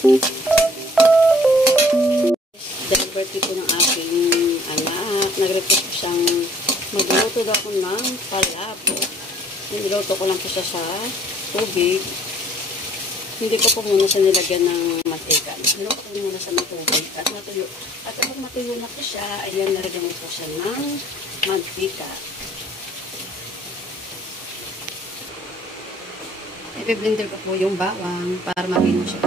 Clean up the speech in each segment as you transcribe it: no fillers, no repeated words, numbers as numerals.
Dahil birthday po ng aking anak, nag-request po siyang magluto daw ako ng palabo. Niluto ko lang po siya sa tubig. Hindi ko po muna siya nilagyan ng mantika. Niluto ko muna siya ng tubig at matuyo. At kapag matuyo na po siya, ayan, nalagyan mo po siya ng mantika. I-blender ko po yung bawang para mabino siya.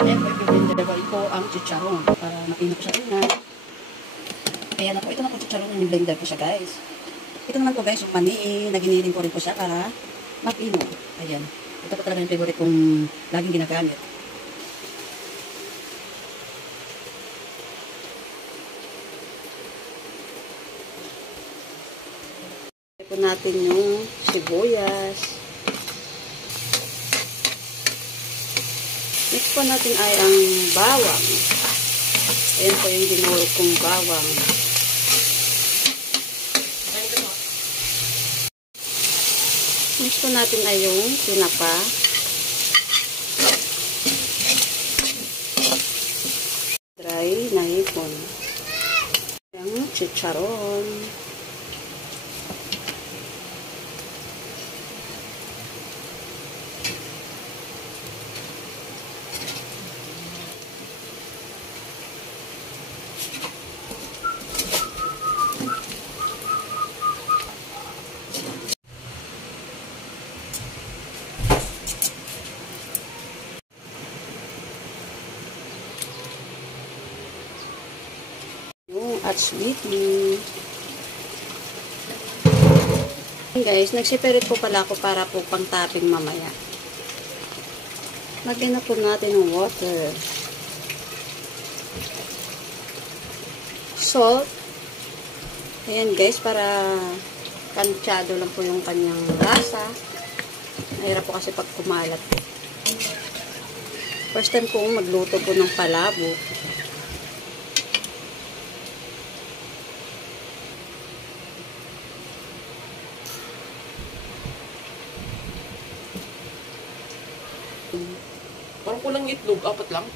Ayan po, i-blender ko ang chicharon para mabino ko siya. Ayan na po, ito na po chicharon na blender ko siya, guys. Ito naman po, guys, yung mani, naginiling ko rin po siya para mabino. Ayan. Ito po talaga yung favorite kong laging ginagamit. Po natin yung sibuyas. Next po natin ay ang bawang. Ayan po yung dinurog kong bawang. Next po natin ay yung tinapa. Dry na hipon. Yung chicharon. At sweetie. Guys, nag-separate po pala ako para po pang topping mamaya. Lagyan na po natin ng water. Salt. Ayan guys, para kansyado lang po yung kanyang lasa. Nahirap po kasi pag kumalat. First time ko magluto po ng palabo. Parang kulang itlog, 4 lang.